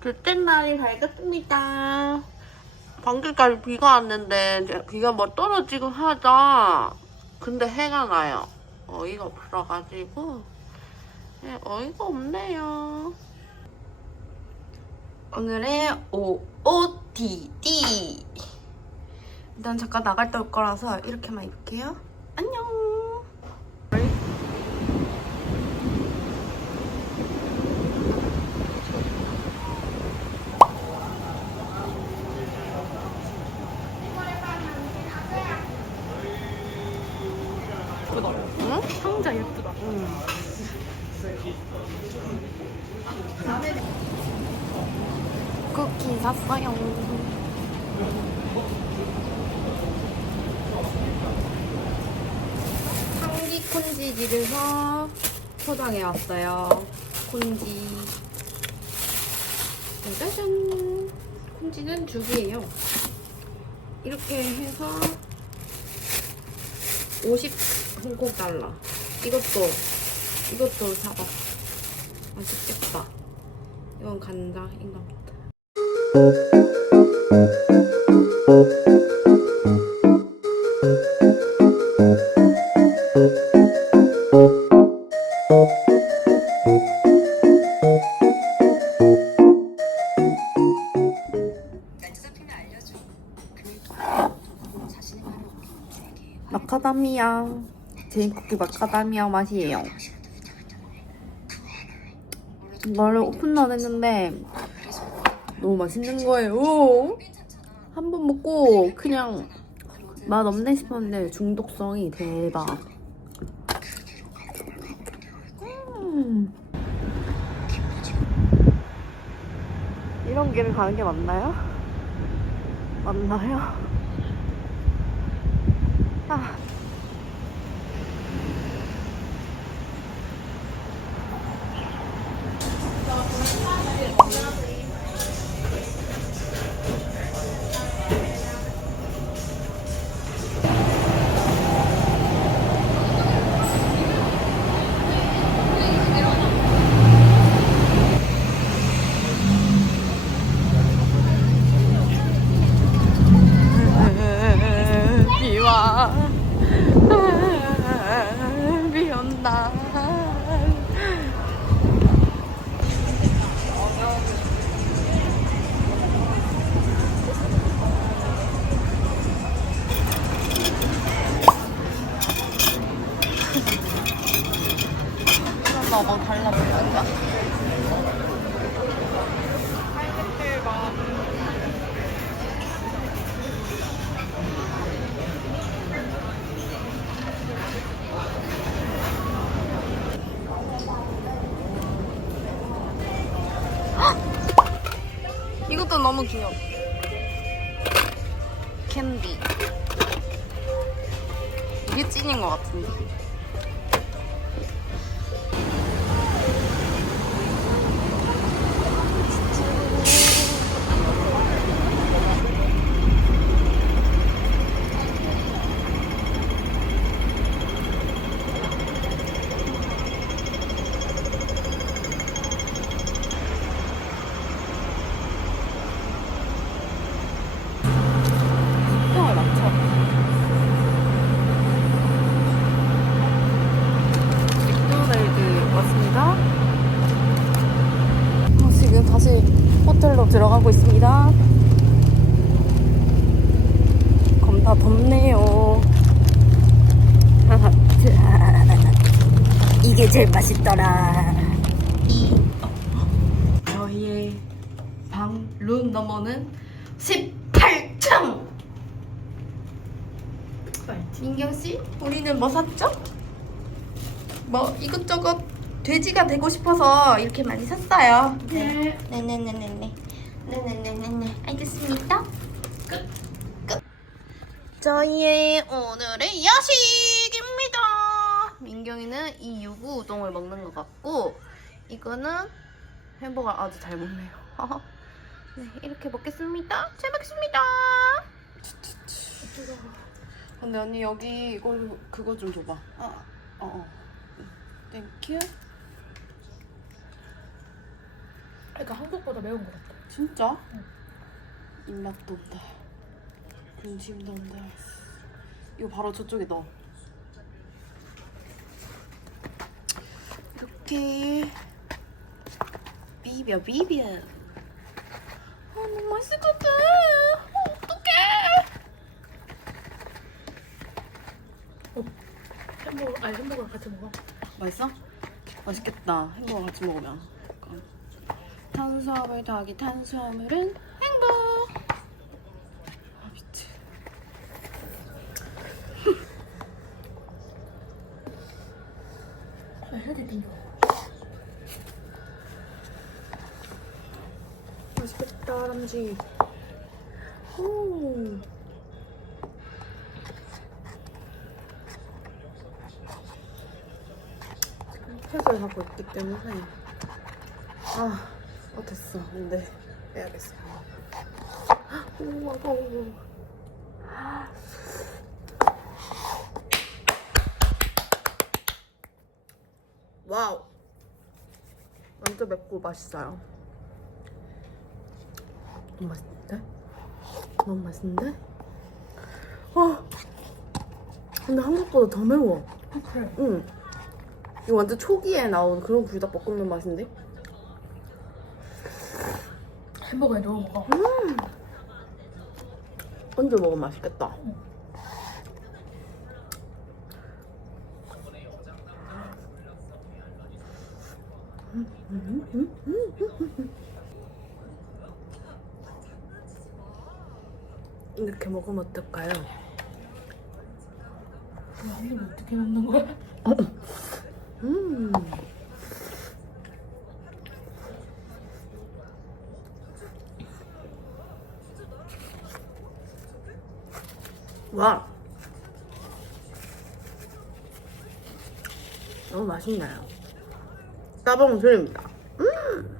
둘째 날이 밝았습니다. 방금까지 비가 왔는데 비가 뭐 떨어지고 하자. 근데 해가 나요. 어이가 없어가지고 네, 어이가 없네요. 오늘의 OOTD 일단 잠깐 나갈 때 올 거라서 이렇게만 입을게요. 안녕. 응? 상자 예쁘다. 응. 쿠키 샀어요. 상기 콘지집에서 포장해 왔어요. 콘지. 짜잔. 콘지는 두 개예요. 이렇게 해서 50 홍콩 달러. 이것도 이것도 사봐. 맛있겠다. 이건 간장인가 보다. 마카다미아 제인 쿠키 마카다미아 맛이에요. 이거를 오픈런 했는데 너무 맛있는 거예요. 한 번 먹고 그냥 맛 없네 싶었는데 중독성이 대박. 음. 이런 길을 가는 게 맞나요? 맞나요? 아. 비와 이것도 너무 귀여워. 캔디. 이게 찐인 것 같은데. 왔습니다. 어, 지금 다시 호텔로 들어가고 있습니다. 겁나 덥네요. 이게 제일 맛있더라. 이 저희의 방 룸 넘버는 18층. 민경 씨, 우리는 뭐 샀죠? 뭐 이것저것 돼지가 되고 싶어서 이렇게 많이 샀어요. 네. 네네네네네. 네네네네네. 알겠습니다. 끝. 끝. 저희의 오늘의 야식입니다. 민경이는 이 유부 우동을 먹는 것 같고 이거는 햄버거 아주 잘 먹네요. 네, 이렇게 먹겠습니다. 잘 먹겠습니다. 근데 언니 여기 이거 그거 좀 줘봐. 어, 어, 어. 땡큐. 그러니까 한국보다 매운 것 같아. 진짜? 응. 입맛 돈다. 군침 돈다. 이거 바로 저쪽에 넣어. 이렇게 비벼 비벼. 아 너무 맛있을 것 같아. 어, 어떡해. 햄버거 아니 햄버거랑 같이 먹어. 맛있어? 맛있겠다. 햄버거 같이 먹으면. 탄수화물 더하기 탄수화물은 행복. 아 미치. 아. 맛있겠다, 람지. 오. 팩을 하고 있기 때문에 아, 어 됐어. 근데 빼야겠어. 오, 아파. 와우. 완전 맵고 맛있어요. 너무 맛있는데? 너무 맛있는데? 와 근데 한국보다 더 매워 그래. 응 이거 완전 초기에 나온 그런 불닭볶음면 맛인데? 햄버거에 넣어 먹어. 얹어 먹으면 맛있겠다 응. 이렇게 먹으면 어떨까요? 입에 어떻게 넣는 거야? 음. 와. 너무 맛있네요. 따봉 드립니다. 음.